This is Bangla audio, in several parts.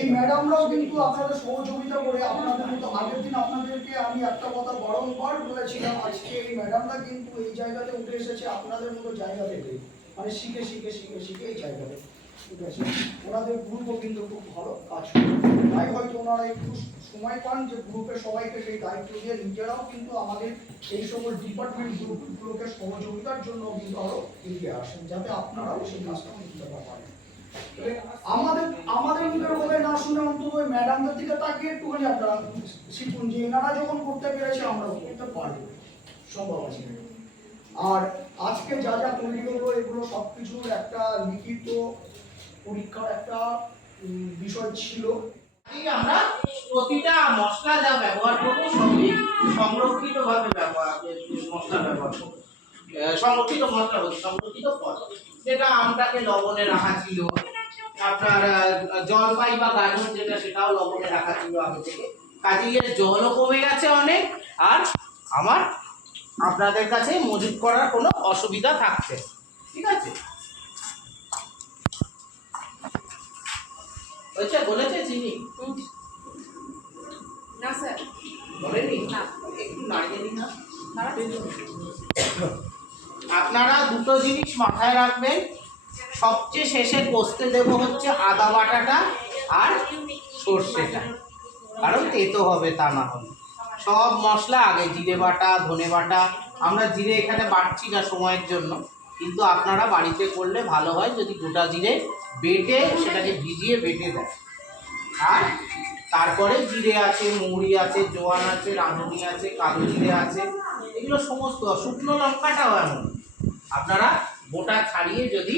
এই ম্যাডামরাও কিন্তু আপনাদের সহযোগিতা করে আপনাদের মতো আগের দিন আপনাদেরকে আমি একটা কথা বলেছিলাম, আজকে এই ম্যাডামরা কিন্তু এই জায়গাতে উঠে এসেছে আপনাদের মতো জায়গা থেকে। মানে শিখে শিখে শিখে শিখে এই জায়গাতে। ওনাদের কিন্তু খুব ভালো কাজ তাই হয়তো ওনারা একটু সময় পান যে গ্রুপের সবাইকে সেই দায়িত্ব দিয়ে নিজেরাও কিন্তু আমাদের এই সকল ডিপার্টমেন্ট গ্রুপগুলোকে সহযোগিতার জন্য কিন্তু আরও এগিয়ে আসেন, যাতে আপনারাও সেই কাজটা করতে পারেন। আমাদের আমাদের মুখের কথা না শুনে অন্তত ওই ম্যাডামদের দিকে তাকিয়ে একটুখানি আপনারা শিখুন যে এনারা যখন করতে পেরেছে আমরাও করতে পারব। সম্ভব আছে। আর আজকে যা যা তৈরি হলো, এগুলো সব কিছুর একটা লিখিত পরীক্ষার একটা বিষয় ছিল। আমরা প্রতিটা মশলা যা ব্যবহার করব, সবই সংরক্ষিত ভাবে ব্যবহার, মশলা ব্যবহার করব। সংরক্ষিত মশলা বলছি সংরক্ষিত ফল যেটা আমটাকে লবণে রাখা ছিল। আপনার জলপাই বা গাজর যেটা সেটাও লবণে রাখা ছিল আগে থেকে। কাজেই এর জলও কমে গেছে অনেক আর আমার আপনাদের কাছে মজুত করার কোনো অসুবিধা থাকছে ঠিক আছে? হয়েছে বলেছে চিনি? না স্যার। বলেনি? না। একটু নাড়িয়ে দিন না। আপনারা দুটো জিনিস মাথায় রাখবেন। সবচেয়ে শেষে কষতে দেব হচ্ছে আদা বাটাটা আর সর্ষেটা। কারণ তেতো হবে তা না হলে। সব মশলা, আগে জিরে বাটা, ধনে বাটা, আমরা জিরে এখানে বাটছি না সময়ের জন্য। কিন্তু আপনারা বাড়িতে করলে ভালো হয় যদি গোটা জিরে বেটে সেটাকে ভিজিয়ে বেটে দেয় আর তারপরে জিরে আছে মৌরি আছে, জোয়ান আছে, রাঁধুনি আছে, কালো জিরে আছে, এগুলো সমস্ত শুকনো লঙ্কাটাও এমন। আপনারা গোটা ছাড়িয়ে যদি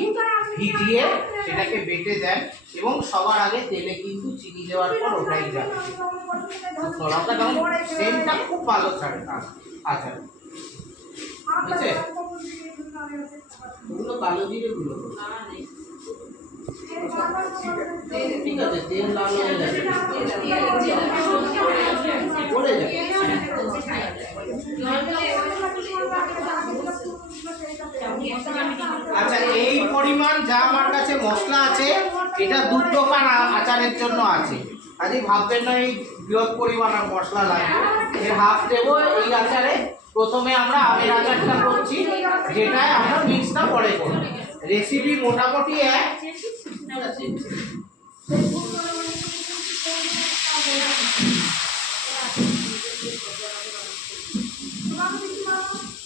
ভিজিয়ে সেটাকে বেটে দেন এবং সবার আগে তেলে কিন্তু চিনি দেওয়ার পর ওটাই যাবে লঙ্কা তখন সেন্টটা খুব ভালো ছাড়ে আচ্ছা। কালো জিরে গুলো ঠিক আছে, তেল লাল হয়ে যাবে পড়ে যাবে আচ্ছা এই যা আমার কাছে মশলা আছে, এটা দু দোকান আচারের জন্য আছে। আজকে ভাববেন না, এই বৃহৎ পরিমাণ মশলা লাগবে। এর হাফ দেবো, এই আচারে প্রথমে আমরা আমের আচারটা করছি, যেটায় আমরা মিক্সটা পরে করব। রেসিপি মোটামুটি এক। ঠিক আছে এটাতে আছে আপনার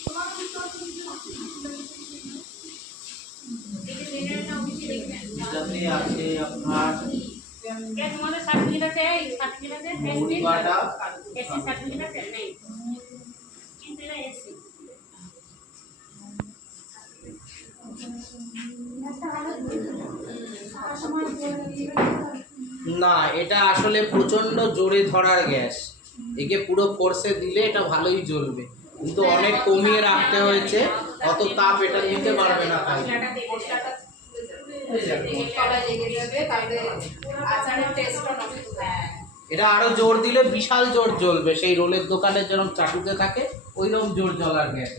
তোমাদের সার্টিফিকেট আছে এই সার্টিফিকেট আছে মৌরি বাটা এসি সার্টিফিকেট আছে নেই এটা এসি। না এটা আসলে প্রচণ্ড জোরে ধরার গ্যাস। একে পুরো ফোর্সে দিলে এটা ভালোই জ্বলবে। কিন্তু অনেক কমিয়ে রাখতে হয়েছে অত তাপ এটা নিতে পারবে না এটা আরও জোর দিলে বিশাল জোর জ্বলবে। সেই রোলের দোকানে যেরকম চাটুতে থাকে, ওইরকম জোর জ্বলার গ্যাস।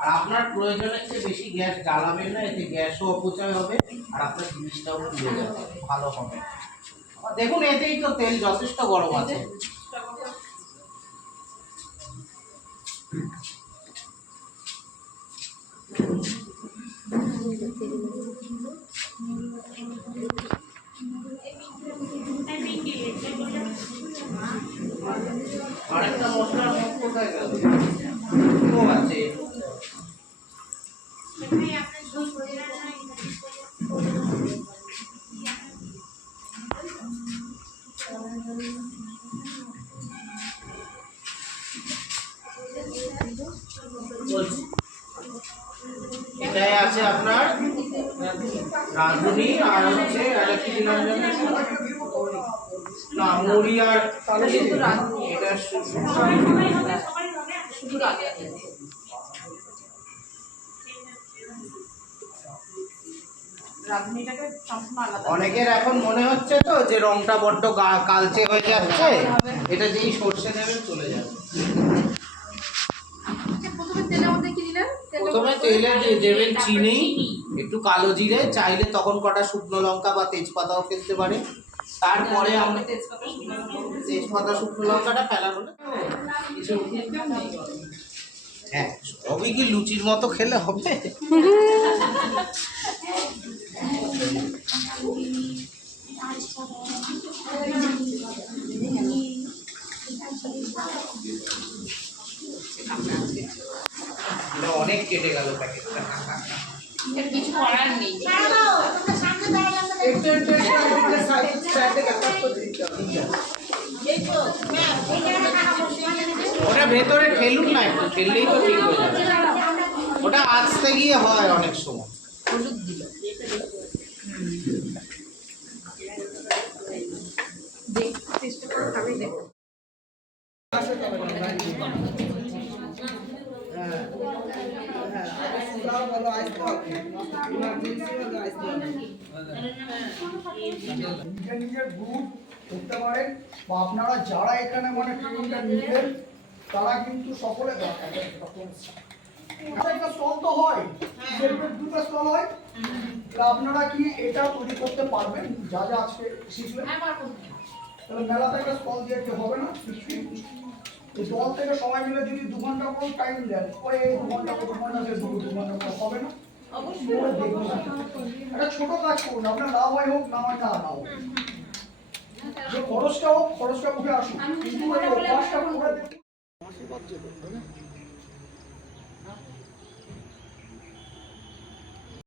আর আপনার প্রয়োজনের চেয়ে বেশি গ্যাস জ্বালাবেন না, এতে গ্যাসও অপচয় হবে আর আপনার জিনিসটাও ভালো হবে। দেখুন, এতেই তো তেল যথেষ্ট গরম আছে। আরেকটা মশলার কোথায় গেল ও আছে বলছি। এটাই আছে আপনার রাঁধুনি আর হচ্ছে? না, মুড়ি আর অনেকের এখন মনে হচ্ছে তো যে রংটা বড্ড কালচে হয়ে যাচ্ছে, এটা যেই সর্ষে নেবে চলে যাবে তেলে দিয়ে দেবেন চিনি একটু কালো জিরে চাইলে তখন কটা শুকনো লঙ্কা বা তেজপাতাও ফেলতে পারে। তারপরে আমরা তেজপাতা শুকনো লঙ্কাটা ফেলানো হ্যাঁ সবই কি লুচির মতো খেলে হবে? কেটে গেল প্যাকেটটা কিছু করার নেই। একটু একটু একটু একটু সাইড সাইডে কাট করে দিতে হবে। ওটা ভেতরে ঠেলুন না একটু ঠেললেই তো ঠিক হয়ে যাবে। ওটা আঁচতে গিয়ে হয় অনেক সময়। চেষ্টা করে খাবে দেখো নিজের গ্রুপ করতে পারেন আপনারা যারা এখানে মানে ট্রেনিংটা নিবেন তারা কিন্তু সকলে একটা স্টল তো হয় দুটো স্টল হয়। তাহলে আপনারা কি? এটা তৈরি করতে পারবেন? যা যা আজকে শিখলেন তাহলে মেলাতে একটা স্টল দিয়ে হবে না? দল থেকে সবাই মিলে যদি দু ঘণ্টা করে টাইম দেন ওই এই দু ঘণ্টা করে দু ঘণ্টা শেষ দু দু ঘণ্টা করে হবে না? একটা ছোট কাজ করুন আপনার লাভ হয় হোক না হয় না হোক। খরচটা হোক খরচটা উঠে আসুক। কিন্তু